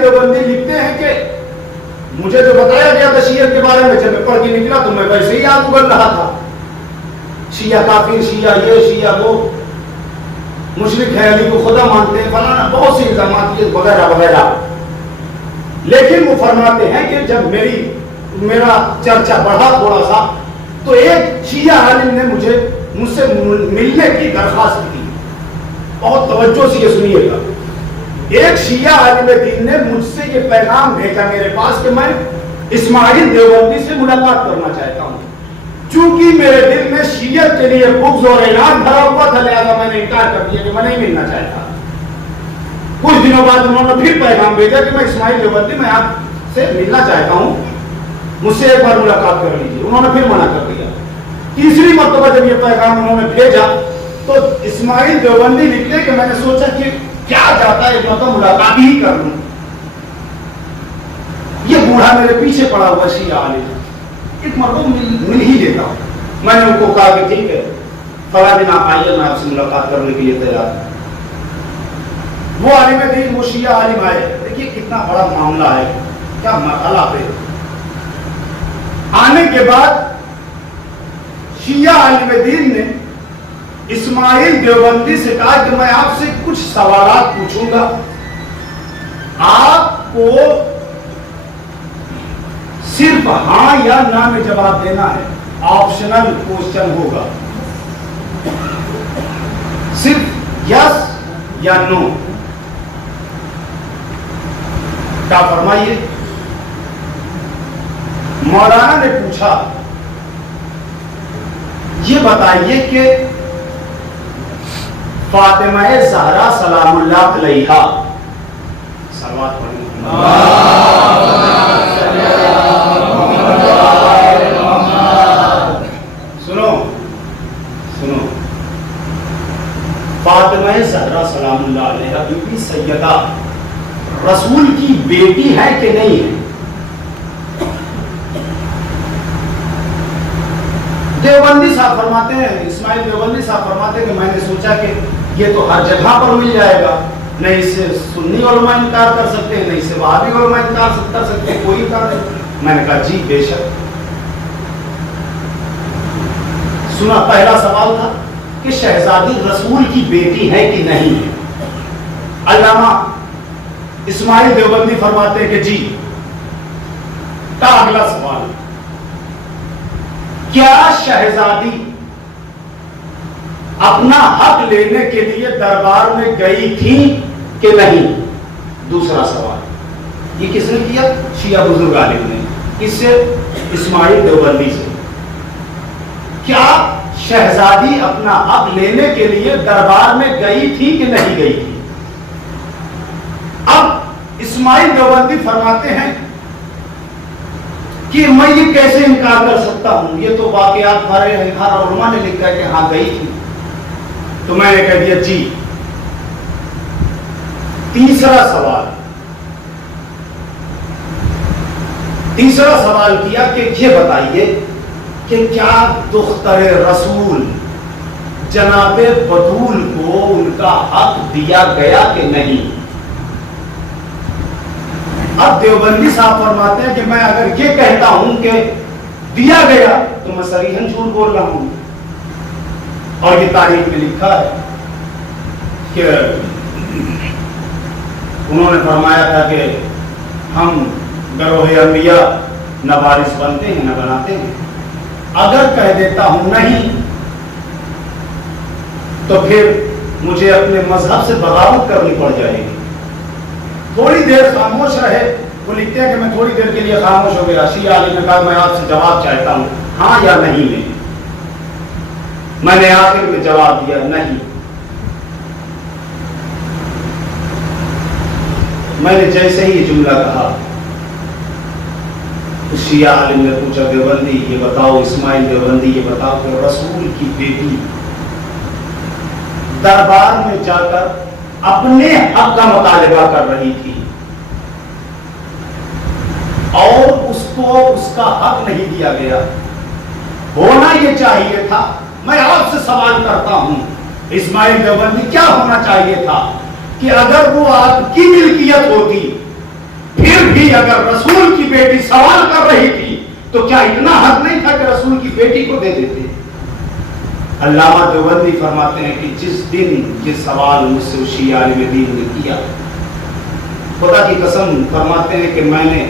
دیوبندی لکھتے ہیں کہ مجھے جو بتایا گیا تھا شیعہ کے بارے میں، جب میں پڑھ کے نکلا تو میں ویسے ہی آگ اگل رہا تھا، شیعہ کافر، شیعہ یہ، شیعہ وہ، مشرک ہے، علی کو خدا مانتے ہیں، فلانا بہت سی الزامات یہ وغیرہ وغیرہ. لیکن وہ فرماتے ہیں کہ جب میرا چرچا بڑھا تھوڑا سا تو ایک شیعہ عالم نے مجھ سے ملنے کی درخواست کی. بہت توجہ سے یہ سنیے گا. ایک شیعہ عالم دین نے مجھ سے یہ پیغام بھیجا میرے پاس کہ میں اسماعیل دیوبندی سے ملاقات کرنا چاہتا ہوں. چونکہ میرے دل میں شیعت کے لیے بغض اور عناد بھرا ہوا تھا، لہذا میں نے انکار کر دیا کہ میں نہیں ملنا چاہتا. کچھ دنوں بعد انہوں نے پھر پیغام بھیجا کہ میں اسماعیل دیوبندی میں آپ سے ملنا چاہتا ہوں، مجھ سے ایک بار ملاقات کر لیجیے. انہوں نے پھر منع کر دیا. تیسری مرتبہ جب یہ پیغام انہوں نے بھیجا تو اسماعیل دیوبندی نکلے کہ میں نے سوچا کہ کیا جاتا ہے مطلب ملاقات ہی کر لوں. یہ بوڑھا میرے پیچھے پڑا ہوا شیعہ عالم، ایک مرتبہ مل ہی لیتا ہوں. میں نے ان کو کہا کہ ٹھیک ہے فلاں دن آپ آئیے، میں آپ سے ملاقات کرنے کے لیے تیار ہوں. وہ عالم دین، وہ شیعہ عالم آئے. دیکھیے کتنا بڑا معاملہ ہے، کیا مرحلہ پہ. آنے کے بعد شیعہ عالم دین نے اسماعیل دیوبندی سے کہا کہ میں آپ سے کچھ سوالات پوچھوں گا، آپ کو صرف ہاں یا نہ میں جواب دینا ہے. آپشنل کوشچن ہوگا، صرف یس یا نو. کیا فرمائیے. مولانا نے پوچھا یہ بتائیے کہ فاطمہ زہرا سلام اللہ علیہا، صلوات پڑھیں، سنو فاطمہ زہرا سلام اللہ علیہا بی بی سیدہ رسول کی بیٹی ہے کہ نہیں ہے؟ دیوبندی صاحب فرماتے ہیں، اسماعیل دیوبندی صاحب فرماتے ہیں کہ میں نے سوچا کہ یہ تو ہر جگہ پر مل جائے گا، نہیں اس سے سنی علماء انکار کر سکتے ہیں، نہیں اس سے وہابی علماء انکار کر سکتے ہیں، کوئی انکار نہیں. میں نے کہا جی بے شک. سنا پہلا سوال تھا کہ شہزادی رسول کی بیٹی ہے کہ نہیں ہے. علامہ اسماعیل دیوبندی فرماتے ہیں کہ جی. کا اگلا سوال، کیا شہزادی اپنا حق لینے کے لیے دربار میں گئی تھی کہ نہیں؟ دوسرا سوال یہ کس نے کیا؟ شیعہ بزرگ عالم نے. اس سے اسماعیل دیوبندی سے، کیا شہزادی اپنا حق لینے کے لیے دربار میں گئی تھی کہ نہیں گئی تھی؟ اب اسماعیل دیوبندی فرماتے ہیں کہ میں یہ کیسے انکار کر سکتا ہوں، یہ تو واقعات ہمارے علماء نے لکھا ہے کہ ہاں گئی تھی. تو میں نے کہہ دیا جی. تیسرا سوال کیا کہ یہ بتائیے کہ کیا دختر رسول جناب بطول کو ان کا حق دیا گیا کہ نہیں؟ اب دیوبندی صاحب فرماتے ہیں کہ میں اگر یہ کہتا ہوں کہ دیا گیا تو میں صریحاً جھوٹ بول رہا ہوں. اور یہ تاریخ میں لکھا ہے کہ انہوں نے فرمایا تھا کہ ہم گروہ انبیاء نہ وارث بنتے ہیں نہ بناتے ہیں. اگر کہہ دیتا ہوں نہیں تو پھر مجھے اپنے مذہب سے بغاوت کرنی پڑ جائے گی. تھوڑی دیر خاموش رہے. وہ لکھتے ہیں کہ میں تھوڑی دیر کے لیے خاموش ہو گیا. شیعہ علی نے کہا میں آپ سے جواب چاہتا ہوں ہاں یا نہیں میں نے آخر میں جواب دیا نہیں. میں نے جیسے ہی یہ جملہ کہا اس شیعہ عالم نے پوچھا دیوبندی یہ بتاؤ، اسماعیل دیوبندی یہ بتاؤ کہ رسول کی بیٹی دربار میں جا کر اپنے حق کا مطالبہ کر رہی تھی اور اس کو اس کا حق نہیں دیا گیا. ہونا یہ چاہیے تھا. میں آپ سے سوال کرتا ہوں اسماعیل دیوبندی، کیا ہونا چاہیے تھا کہ اگر وہ آپ کی ملکیت ہوتی بھی اگر رسول کی بیٹی سوال کر رہی تھی تو کیا اتنا حق نہیں تھا کہ رسول کی بیٹی کو دے دیتے؟ علامہ دیوبندی فرماتے ہیں کہ جس دن یہ سوال مجھ سے شیعہ عالم دین نے کیا، خدا کی قسم فرماتے ہیں کہ میں نے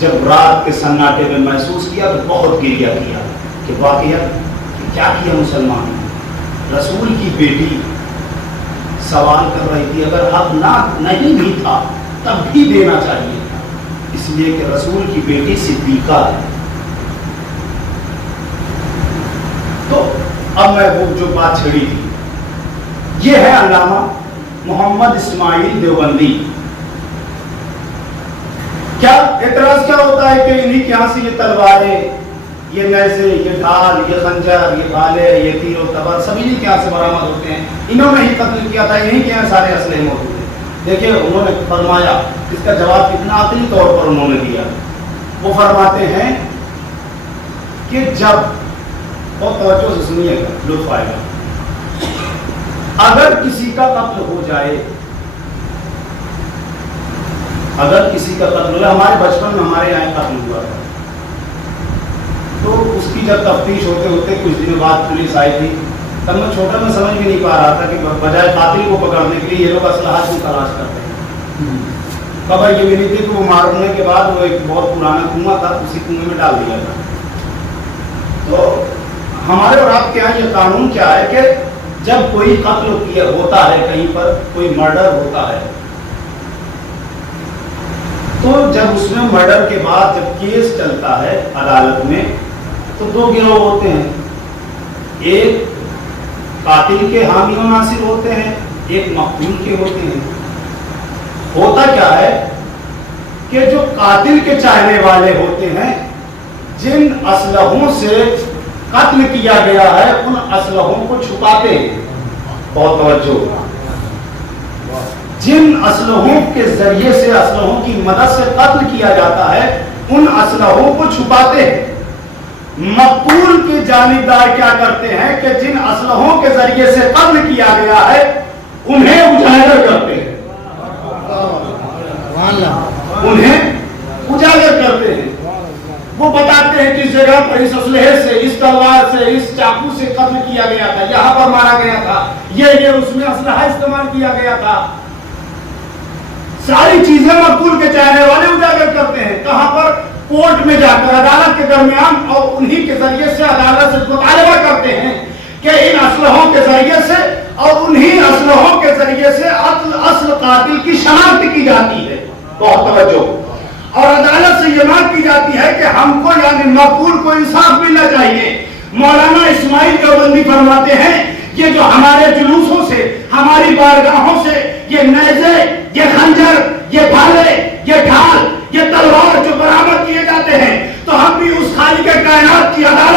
جب رات کے سناٹے میں محسوس کیا تو بہت گریہ کیا کہ واقعہ کیا کیا مسلمان، رسول کی بیٹی سوال کر رہی تھی، اگر حق نہیں بھی تھا تب بھی دینا چاہیے تھا، اس لیے کہ رسول کی بیٹی صدیقہ ہے۔ تو اب میں وہ جو بات چھڑی تھی، یہ ہے علامہ محمد اسماعیل دیوبندی۔ کیا اعتراض کیا ہوتا ہے کہ انہی کے ہاں سے یہ تلواریں، یہ نیزے، یہ ڈھال، یہ خنجر، یہ بھالے، یہ تیر و تبر سب انہی کے ہاں سے برآمد ہوتے ہیں، انہوں نے ہی قتل کیا تھا، انہی کے ہاں سارے اسلحے موجود ہیں۔ دیکھیں انہوں نے فرمایا، اس کا جواب کتنا عقلی طور پر انہوں نے دیا۔ وہ فرماتے ہیں کہ جب، بہت توجہ سے سنیے گا، لطف آئے گا، اگر کسی کا قتل ہو جائے، اگر کسی کا قتل ہو، ہمارے بچپن میں ہمارے یہاں قتل ہوا تھا، تو اس کی جب تفتیش ہوتے ہوتے کچھ دنوں بعد پولیس آئی تھی، تب میں چھوٹا میں سمجھ بھی نہیں پا رہا تھا کہ بجائے قاتل کو پکڑنے کے لیے یہ لوگ اسلحہ کی تلاش کرتے ہیں۔ خبر یہ ملی تھی کہ وہ مارنے کے بعد وہ ایک بہت پرانا کنواں تھا، اسی کنویں میں ڈال دیا تھا۔ تو ہمارے اور آپ کے یہاں یہ قانون کیا ہے کہ جب کوئی قتل کیا ہوتا ہے، کہیں پر کوئی مرڈر ہوتا ہے، تو جب اس میں مرڈر کے بعد جب کیس چلتا ہے عدالت میں تو دو گروہ ہوتے ہیں، ایک قاتل کے حامی و ناصر ہوتے ہیں، ایک مقتول کے ہوتے ہیں۔ ہوتا کیا ہے کہ جو قاتل کے چاہنے والے ہوتے ہیں، جن اسلحوں سے قتل کیا گیا ہے ان اسلحوں کو چھپاتے ہیں، بہت توجہ، جن اسلحوں کے ذریعے سے، اسلحوں کی مدد سے قتل کیا جاتا ہے ان اسلحوں کو چھپاتے ہیں۔ مقتول کی جانبدار کیا کرتے ہیں کہ جن اسلحوں کے ذریعے سے قتل کیا گیا ہے انہیں اجاگر کرتے ہیں، انہیں اجاگر کرتے ہیں۔ وہ بتاتے ہیں کہ اس جگہ پر اس اسلحے سے، اس تلوار سے، اس چاقو سے قتل کیا گیا تھا، یہاں پر مارا گیا تھا، یہ اس میں اسلحہ استعمال کیا گیا تھا۔ ساری چیزیں مقتول کے چاہنے والے اجاگر کرتے ہیں، کہاں پر؟ کورٹ میں جا کر، عدالت کے درمیان، اور انہی کے ذریعے سے عدالت سے مطالبہ کرتے ہیں کہ ان اسلحوں کے ذریعے سے اور انہی اسلحوں کے ذریعے سے اصل قاتل کی شناخت کی جاتی ہے، بہت توجہ، اور عدالت سے یہ مانگ کی جاتی ہے کہ ہم کو یعنی مقتول کو انصاف ملنا چاہیے۔ مولانا اسماعیل دیوبندی فرماتے ہیں یہ جو ہمارے جلوسوں سے، ہماری بارگاہوں سے یہ نیزے، یہ خنجر، یہ بھالے، یہ ڈھال، یہ تلوار جو برآمد کیے جاتے ہیں، تو ہم بھی اس خالق کائنات کی عدالت